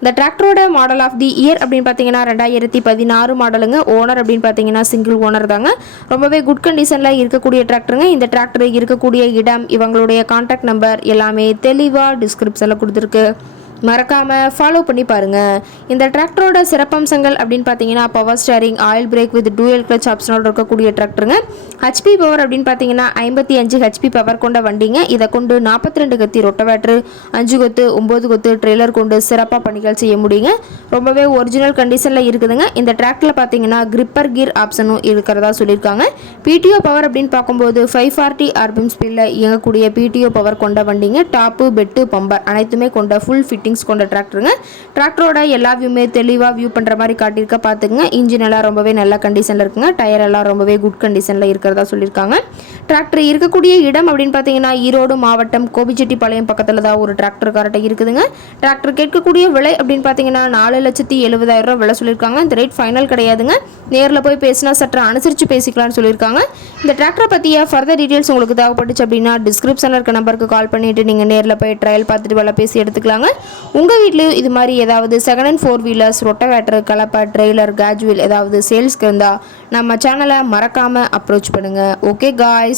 இந்த டிராக்டரோட model of the year அப்படின்னு பார்த்தீங்கன்னா ரெண்டாயிரத்தி பதினாறு மாடலுங்க ஓனர் அப்படின்னு பார்த்தீங்கன்னா சிங்கிள் ஓனர் தாங்க. ரொம்பவே குட் கண்டிஷனில் இருக்கக்கூடிய டிராக்டருங்க இந்த டிராக்டர் இருக்கக்கூடிய இடம் இவங்களுடைய கான்டாக்ட் நம்பர் எல்லாமே தெளிவாக டிஸ்கிரிப்ஷனில் கொடுத்துருக்கு. மறக்காமல் ஃபாலோ பண்ணி பாருங்க. இந்த டிராக்டரோட சிறப்பம்சங்கள் அப்படின்னு பார்த்தீங்கன்னா power steering oil brake with dual clutch ஆப்ஷனோட இருக்கக்கூடிய டிராக்டருங்க ஹெச்பி பவர் அப்படின்னு பார்த்தீங்கன்னா ஐம்பத்தி அஞ்சு ஹெச்பி பவர் கொண்ட வண்டிங்க. இதை கொண்டு நாற்பத்தி ரெண்டு கத்தி ரொட்டவேட்ரு அஞ்சு கொத்து ஒம்பது கொத்து ட்ரெய்லர் கொண்டு சிறப்பாக பணிகள் செய்ய முடியுங்க. ரொம்பவே ஒரிஜினல் கண்டிஷனில் இருக்குதுங்க. இந்த டிராக்டரில் பார்த்தீங்கன்னா கிரிப்பர் கீர் ஆப்ஷனும் இருக்கிறதா சொல்லியிருக்காங்க. பிடிஓ பவர் அப்படின்னு பார்க்கும்போது ஃபைவ் ஃபார்ட்டி ஆர்பிஎம் ஸ்பீடில் இயங்கக்கூடிய பிடிஓ பவர் கொண்ட வண்டிங்க. டாப்பு பெட்டு பம்பர் அனைத்துமே கொண்ட ஃபுல் ஃபிட்டிங்ஸ் கொண்ட டிராக்டருங்க. டிராக்டரோட எல்லா வியூமே தெளிவாக வியூ பண்ணுற மாதிரி காட்டியிருக்க பார்த்துக்குங்க. இன்ஜின் எல்லாம் ரொம்பவே நல்ல கண்டிஷனில் இருக்குங்க. டயர் எல்லாம் ரொம்பவே குட் கண்டிஷனில் இருக்கிறதா சொல்லியிருக்காங்க. டிராக்டர் இருக்கக்கூடிய இடம் அப்படின்னு பார்த்தீங்கன்னா ஈரோடு மாவட்டம் கோபிச்செட்டிப்பாளையம் பக்கத்தில் தான் ஒரு டிராக்டர் கார்ட்டை இருக்குதுங்க. டிராக்டர் கேட்கக்கூடிய விலை அப்படின்னு பார்த்தீங்கன்னா நாலு லட்சத்தி எழுபதாயிரம் ரூபா விலை சொல்லியிருக்காங்க. இந்த ரேட் ஃபைனல் கிடையாதுங்க. நேரில் போய் பேசினா சற்று அனுசரித்து பேசிக்கலாம்னு சொல்லியிருக்காங்க. இந்த டிராக்டரை பற்றிய ஃபர்தர் டீட்டெயில்ஸ் உங்களுக்கு தேவைப்பட்டுச்சு அப்படின்னா டிஸ்கிரிப்ஷனில் இருக்க நம்பருக்கு கால் பண்ணிவிட்டு நீங்கள் நேரில் போய் ட்ரையல் பார்த்துட்டு வேலை பேசி எடுத்துக்கலாங்க. உங்கள் வீட்லேயும் இது மாதிரி ஏதாவது second hand four wheelers rotavator கலப்பை ட்ரெய்லர் கேஜுவல் ஏதாவது சேல்ஸ்க்கு இருந்தால் நம்ம சேனலை மறக்காமல் அப்ரோச் பண்ணுங்கள் okay guys